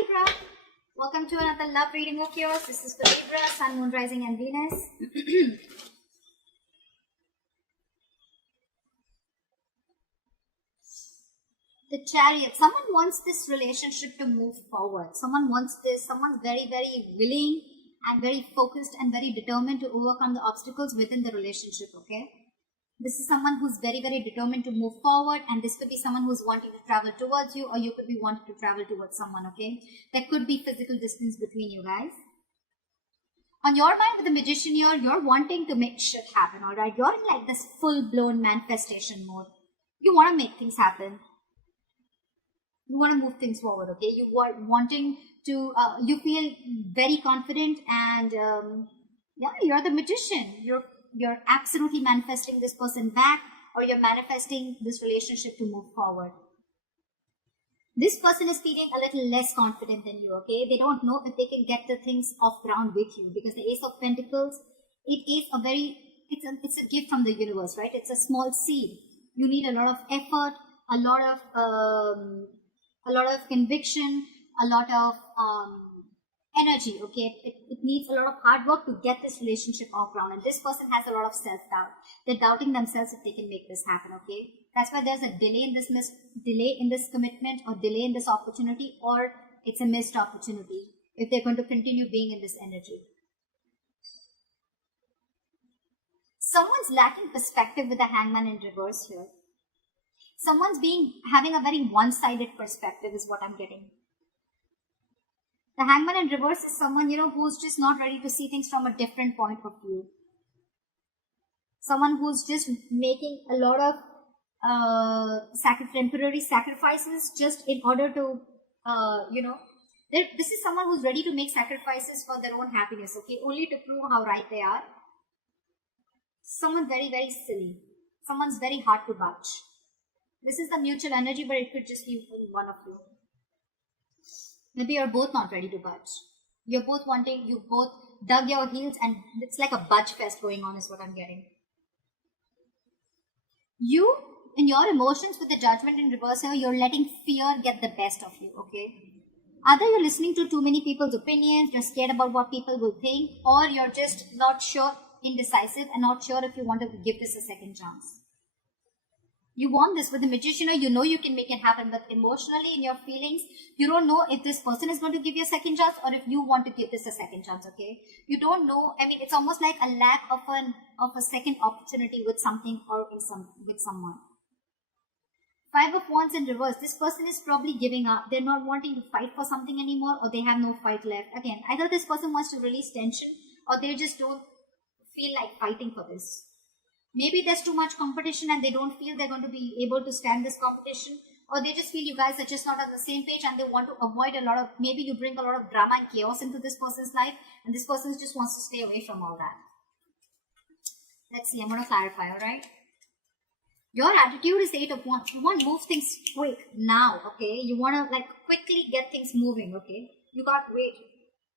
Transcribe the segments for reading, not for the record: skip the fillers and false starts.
Libra. Welcome to another love reading of yours. This is for Libra, Sun, Moon, Rising and Venus. The Chariot. Someone wants this relationship to move forward. Someone wants this. Someone's very, very willing and very focused and very determined to overcome the obstacles within the relationship, okay? This is someone who's very, very determined to move forward, and this could be someone who's wanting to travel towards you, or you could be wanting to travel towards someone, okay? There could be physical distance between you guys. On your mind with the Magician here, you're wanting to make shit happen, alright? You're in like this full-blown manifestation mode. You want to make things happen. You want to move things forward, okay? You are wanting to, you feel very confident, and yeah, you're the Magician. You're absolutely manifesting this person back, or you're manifesting this relationship to move forward. This person is feeling a little less confident than you, okay? They don't know if they can get the things off ground with you, because the Ace of Pentacles, it is a very, it's a gift from the universe, right? It's a small seed. You need a lot of effort, a lot of conviction, a lot of energy, okay? It needs a lot of hard work to get this relationship off ground, and this person has a lot of self-doubt. They're doubting themselves if they can make this happen, okay? That's why there's a delay in this commitment, or delay in this opportunity, or it's a missed opportunity if they're going to continue being in this energy. Someone's lacking perspective with the Hangman in reverse here. Someone's having a very one-sided perspective is what I'm getting. The Hangman in reverse is someone, who's just not ready to see things from a different point of view. Someone who's just making a lot of temporary sacrifices just in order to, this is someone who's ready to make sacrifices for their own happiness, okay? Only to prove how right they are. Someone very, very silly. Someone's very hard to budge. This is the mutual energy, but it could just be one of you. Maybe you're both not ready to budge. You both dug your heels, and it's like a budge fest going on is what I'm getting. You, in your emotions with the Judgment in reverse here, you're letting fear get the best of you, okay? Either you're listening to too many people's opinions, you're scared about what people will think, or you're just not sure, indecisive, and not sure if you want to give this a second chance. You want this with the Magician, or you can make it happen, but emotionally in your feelings, you don't know if this person is going to give you a second chance, or if you want to give this a second chance, okay? You don't know. I mean, it's almost like a lack of a second opportunity with something, or with someone. Five of Wands in reverse. This person is probably giving up. They're not wanting to fight for something anymore, or they have no fight left. Again, either this person wants to release tension, or they just don't feel like fighting for this. Maybe there's too much competition and they don't feel they're going to be able to stand this competition, or they just feel you guys are just not on the same page, and they want to avoid maybe you bring a lot of drama and chaos into this person's life, and this person just wants to stay away from all that. Let's see, I'm going to clarify, alright? Your attitude is 8 of Wands. You want to move things quick now, okay? You want to quickly get things moving, okay? You can't wait.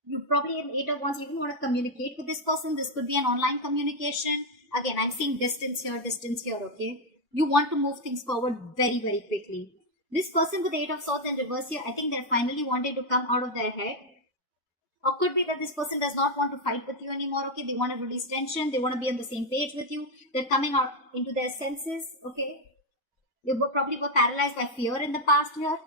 You probably in 8 of Wands, you even want to communicate with this person. This could be an online communication. Again, I'm seeing distance here, okay? You want to move things forward very, very quickly. This person with the 8 of Swords in reverse here, I think they're finally wanting to come out of their head. Or could be that this person does not want to fight with you anymore, okay? They want to release tension. They want to be on the same page with you. They're coming out into their senses, okay? They probably were paralyzed by fear in the past here.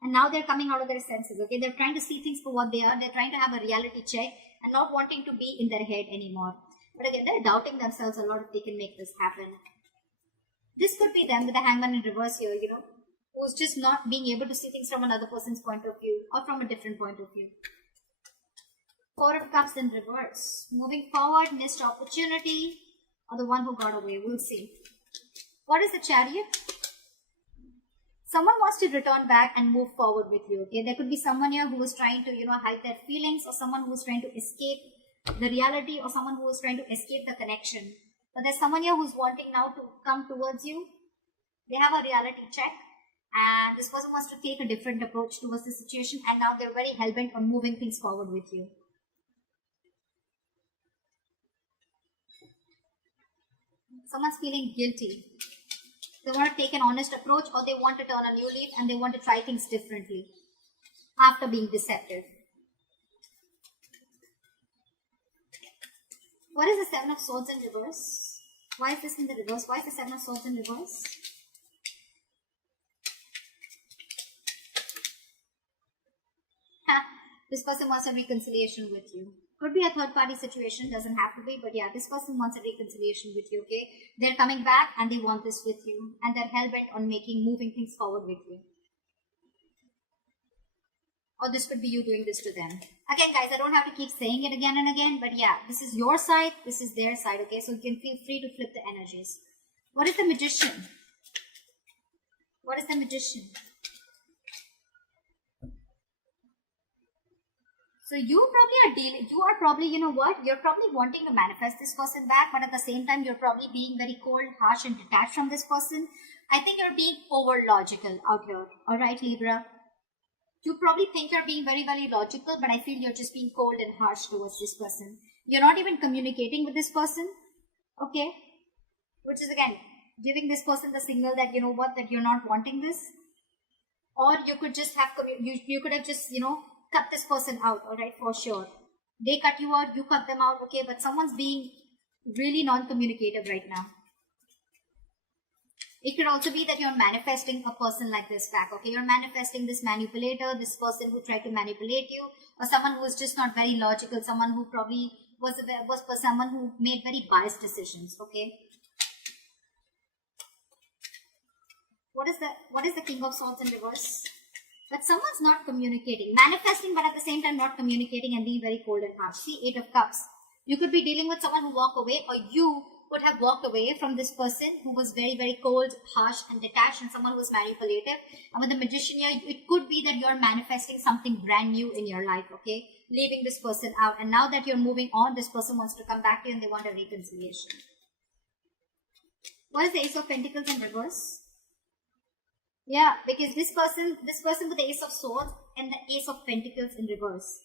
And now they're coming out of their senses, okay? They're trying to see things for what they are. They're trying to have a reality check and not wanting to be in their head anymore. But again, they're doubting themselves a lot if they can make this happen. This could be them with the Hangman in reverse here, who's just not being able to see things from another person's point of view, or from a different point of view. 4 of Cups in reverse. Moving forward, missed opportunity, or the one who got away. We'll see. What is the Chariot? Someone wants to return back and move forward with you, okay? There could be someone here who is trying to, hide their feelings, or someone who is trying to escape the reality, or someone who is trying to escape the connection. But there's someone here who's wanting now to come towards you. They have a reality check, and this person wants to take a different approach towards the situation, and now they're very hell-bent on moving things forward with you. Someone's feeling guilty. They want to take an honest approach, or they want to turn a new leaf and they want to try things differently. after being deceptive. What is the Seven of Swords in reverse? Why is this in the reverse? Why is the Seven of Swords in reverse? This person wants a reconciliation with you. Could be a third party situation, doesn't have to be, but yeah, this person wants a reconciliation with you, okay? They're coming back and they want this with you, and they're hell-bent on moving things forward with you. Or this could be you doing this to them. Again, guys, I don't have to keep saying it again and again, but yeah, this is your side, this is their side, okay? So you can feel free to flip the energies. What is the Magician? What is the Magician? So you are probably, you know what, you're probably wanting to manifest this person back, but at the same time, you're probably being very cold, harsh, and detached from this person. I think you're being over logical out here. All right, Libra. You probably think you're being very, very logical, but I feel you're just being cold and harsh towards this person. You're not even communicating with this person, okay? Which is, again, giving this person the signal that, you know what, that you're not wanting this. Or you could just have, you could have just, you know, cut this person out, all right, for sure. They cut you out, you cut them out, okay? But someone's being really non-communicative right now. It could also be that you're manifesting a person like this back, okay? You're manifesting this manipulator, this person who tried to manipulate you, or someone who's just not very logical, someone who probably was someone who made very biased decisions, okay? What is the King of Swords in reverse? But someone's not communicating, manifesting, but at the same time not communicating and being very cold and harsh. See, Eight of Cups. You could be dealing with someone who walked away, or you would have walked away from this person who was very, very cold, harsh, and detached, and someone who was manipulative. And with the Magician here, it could be that you're manifesting something brand new in your life, okay? Leaving this person out. And now that you're moving on, this person wants to come back to you and they want a reconciliation. What is the Ace of Pentacles in reverse? Yeah, because this person with the Ace of Swords and the Ace of Pentacles in reverse.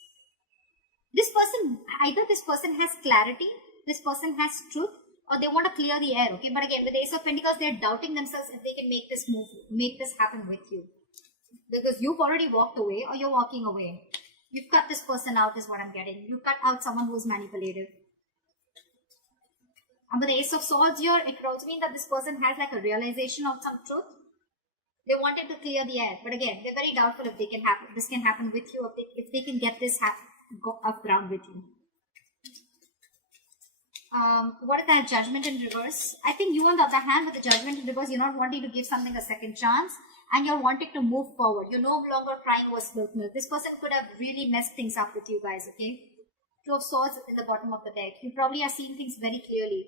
Either this person has clarity, this person has truth, or they want to clear the air, okay? But again, with the Ace of Pentacles, they're doubting themselves if they can make this happen with you. Because you've already walked away, or you're walking away. You've cut this person out is what I'm getting. You cut out someone who is manipulative. And with the Ace of Swords here, it could also mean that this person has like a realization of some truth. They wanted to clear the air, but again, they're very doubtful if this can happen with you, if they can get this go off ground with you. What is that? Judgment in reverse? I think you, on the other hand, with the Judgment in reverse, you're not wanting to give something a second chance, and you're wanting to move forward. You're no longer crying over spilled milk. This person could have really messed things up with you guys, okay? Two of Swords in the bottom of the deck. You probably are seeing things very clearly.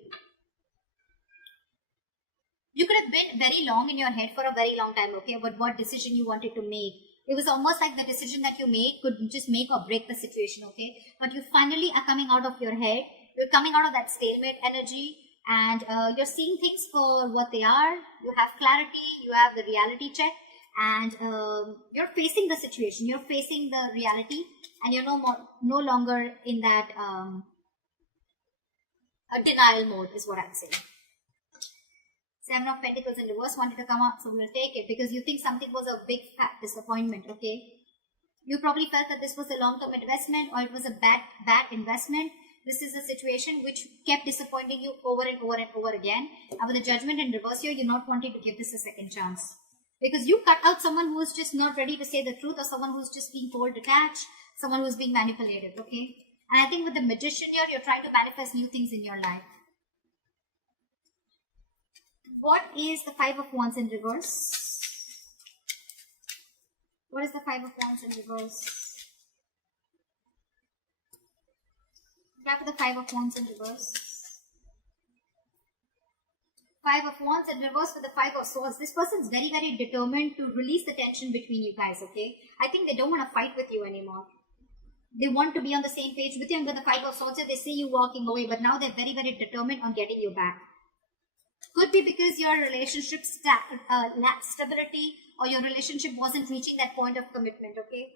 You could have been very long in your head for a very long time, okay, about what decision you wanted to make. It was almost like the decision that you made could just make or break the situation, okay? But you finally are coming out of your head. You're coming out of that stalemate energy, and you're seeing things for what they are. You have clarity, you have the reality check, and you're facing the situation. You're facing the reality, and you're no longer in that denial mode, is what I'm saying. Seven of Pentacles in reverse wanted to come up, so we'll take it because you think something was a big fat disappointment, okay? You probably felt that this was a long-term investment, or it was a bad investment. This is a situation which kept disappointing you over and over and over again. And with the Judgment in reverse here, you're not wanting to give this a second chance. Because you cut out someone who is just not ready to say the truth, or someone who's just being cold, detached, someone who's being manipulative, okay? And I think with the Magician here, you're trying to manifest new things in your life. What is the Five of Wands in reverse? What is the Five of Wands in reverse? Grab the Five of Wands in reverse. Five of Wands in reverse with the Five of Swords. This person's very, very determined to release the tension between you guys, okay? I think they don't want to fight with you anymore. They want to be on the same page with you, and with the Five of Swords, they see you walking away, but now they're very, very determined on getting you back. Could be because your relationship lacked stability, or your relationship wasn't reaching that point of commitment, okay?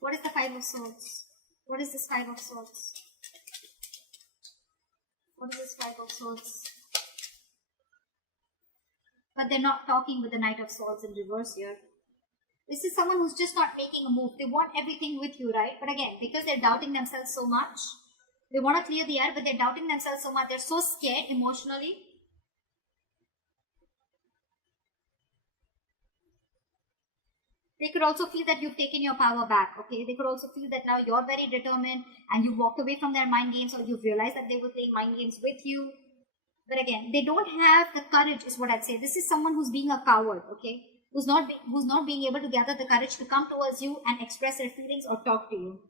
What is the Five of Swords? What is this Five of Swords? What is this Five of Swords? But they're not talking with the Knight of Swords in reverse here. This is someone who's just not making a move. They want everything with you, right? But again, because they're doubting themselves so much, they want to clear the air, but they're doubting themselves so much. They're so scared emotionally. They could also feel that you've taken your power back, okay? They could also feel that now you're very determined and you walked away from their mind games, or you've realized that they were playing mind games with you. But again, they don't have the courage, is what I'd say. This is someone who's being a coward, okay? Who's not being able to gather the courage to come towards you and express their feelings or talk to you.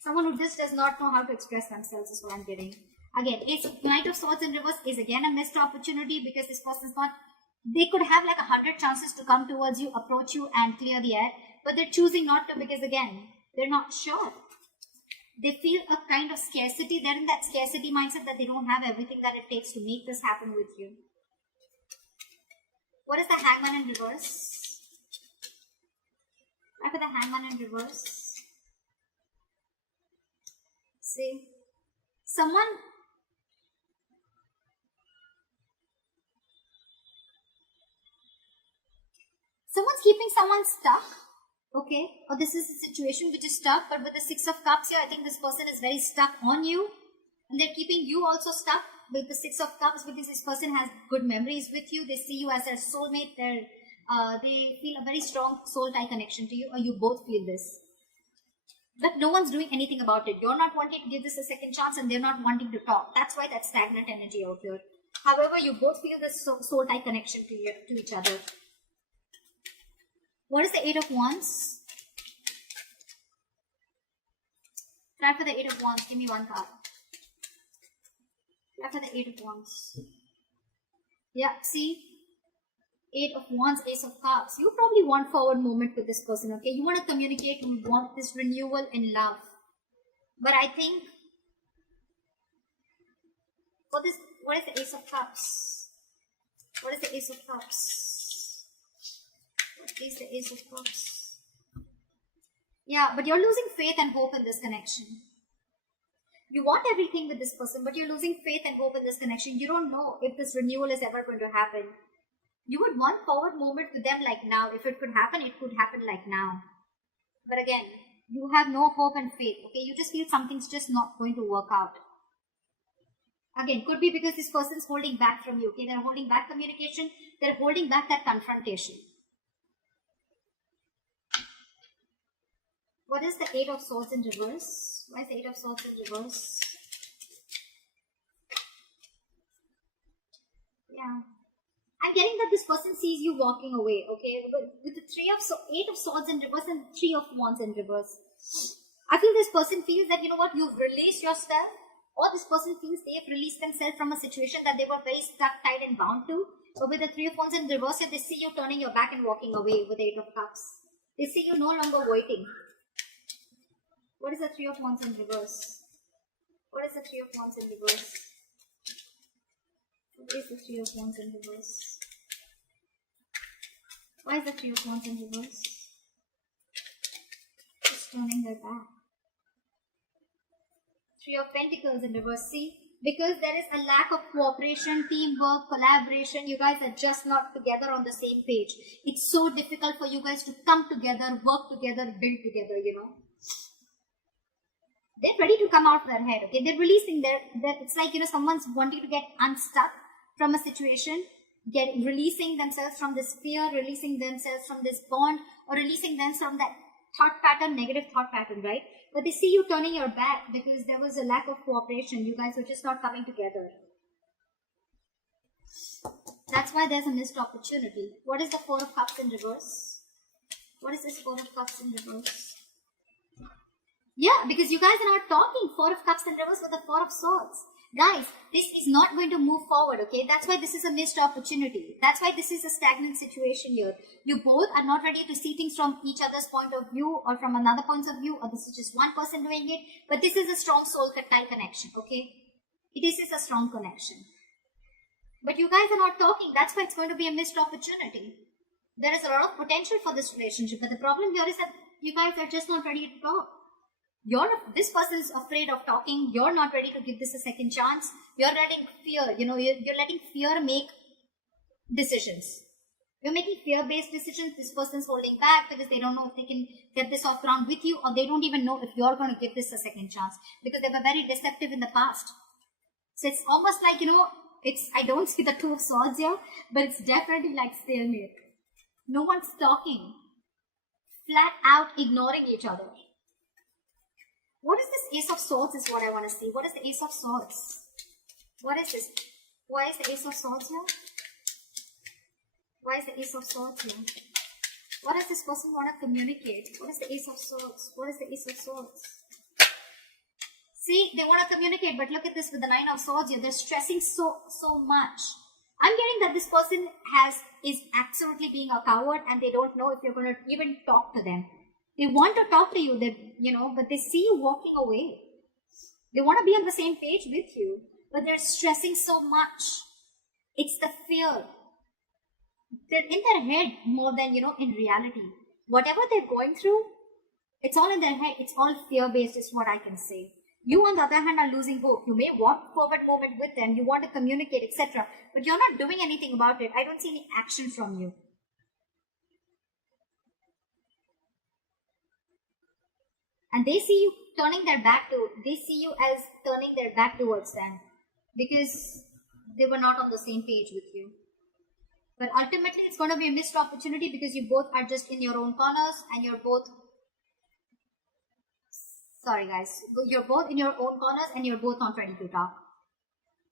Someone who just does not know how to express themselves is what I'm getting. Again, Knight of Swords in reverse is again a missed opportunity, because this person's not. They could have like 100 chances to come towards you, approach you, and clear the air, but they're choosing not to, because again, they're not sure. They feel a kind of scarcity. They're in that scarcity mindset that they don't have everything that it takes to make this happen with you. What is the Hangman in reverse? Try for the Hangman in reverse. See, someone's keeping someone stuck, okay? Or this is a situation which is stuck, but with the Six of Cups here, I think this person is very stuck on you, and they're keeping you also stuck with the Six of Cups, because this person has good memories with you. They see you as their soulmate. They feel a very strong soul tie connection to you, or you both feel this. But no one's doing anything about it. You're not wanting to give this a second chance, and they're not wanting to talk. That's why that stagnant energy out here. However, you both feel this soul tie connection to each other. What is the Eight of Wands? Try for the Eight of Wands. Give me one card. Try for the Eight of Wands. Yeah, see? Eight of Wands, Ace of Cups. You probably want forward movement with this person, okay? You want to communicate. You want this renewal in love. But I think, what is the Ace of Cups? What is the Ace of Cups? What is the Ace of Cups? Yeah, but you're losing faith and hope in this connection. You want everything with this person, but you're losing faith and hope in this connection. You don't know if this renewal is ever going to happen. You would want forward movement with them like now. If it could happen, it could happen like now. But again, you have no hope and faith, okay? You just feel something's just not going to work out. Again, could be because this person's holding back from you, okay? They're holding back communication. They're holding back that confrontation. What is the Eight of Swords in reverse? Why is the Eight of Swords in reverse? Yeah. I'm getting that this person sees you walking away, okay? With the Eight of Swords in reverse and Three of Wands in reverse. I feel this person feels that, you know what, you've released yourself, or this person feels they have released themselves from a situation that they were very stuck, tied, and bound to. But with the Three of Wands in reverse, they see you turning your back and walking away with the Eight of Cups. They see you no longer waiting. What is the Three of Wands in reverse? What is the Three of Wands in reverse? What is the Three of Wands in reverse? Why is the Three of Wands in reverse? Just turning their back. Three of Pentacles in reverse. See? Because there is a lack of cooperation, teamwork, collaboration. You guys are just not together on the same page. It's so difficult for you guys to come together, work together, build together, you know. They're ready to come out of their head, okay? They're releasing it's like, you know, someone's wanting to get unstuck from a situation, releasing themselves from this fear, releasing themselves from this bond, or releasing them from that thought pattern, negative thought pattern, right? But they see you turning your back because there was a lack of cooperation. You guys were just not coming together. That's why there's a missed opportunity. What is the Four of Cups in reverse? What is this Four of Cups in reverse? Yeah, because you guys are not talking. Four of Cups in reverse with the Four of Swords. Guys, this is not going to move forward, okay? That's why this is a missed opportunity. That's why this is a stagnant situation here. You both are not ready to see things from each other's point of view or from another point of view, or this is just one person doing it. But this is a strong soul tie connection, okay? This is a strong connection. But you guys are not talking. That's why it's going to be a missed opportunity. There is a lot of potential for this relationship. But the problem here is that you guys are just not ready to talk. This person is afraid of talking. You're not ready to give this a second chance. You're letting fear, you're letting fear make decisions. You're making fear-based decisions. This person's holding back because they don't know if they can get this off ground with you, or they don't even know if you're going to give this a second chance because they were very deceptive in the past. So it's almost like, I don't see the Two of Swords here, but it's definitely like stalemate. No one's talking. Flat out ignoring each other. What is this Ace of Swords is what I want to see. What is the Ace of Swords? What is this? Why is the Ace of Swords here? Why is the Ace of Swords here? What does this person want to communicate? What is the Ace of Swords? What is the Ace of Swords? See, they want to communicate, but look at this with the Nine of Swords here. They're stressing so much. I'm getting that this person is absolutely being a coward, and they don't know if you're going to even talk to them. They want to talk to you, but they see you walking away. They want to be on the same page with you, but they're stressing so much. It's the fear. They're in their head more than, in reality. Whatever they're going through, it's all in their head. It's all fear-based is what I can say. You, on the other hand, are losing hope. You may walk forward moment with them. You want to communicate, etc. But you're not doing anything about it. I don't see any action from you. And they see you they see you as turning their back towards them because they were not on the same page with you. But ultimately, it's going to be a missed opportunity because you both are just in your own corners and you're both... Sorry guys, you're both in your own corners and you're both not ready to talk.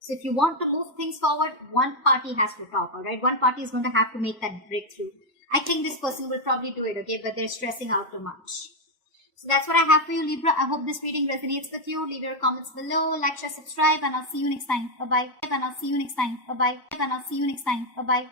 So if you want to move things forward, one party has to talk, alright? One party is going to have to make that breakthrough. I think this person will probably do it, okay? But they're stressing out too much. So that's what I have for you, Libra. I hope this reading resonates with you. Leave your comments below, like, share, subscribe, and I'll see you next time. Bye-bye. And I'll see you next time. Bye-bye. And I'll see you next time. Bye-bye.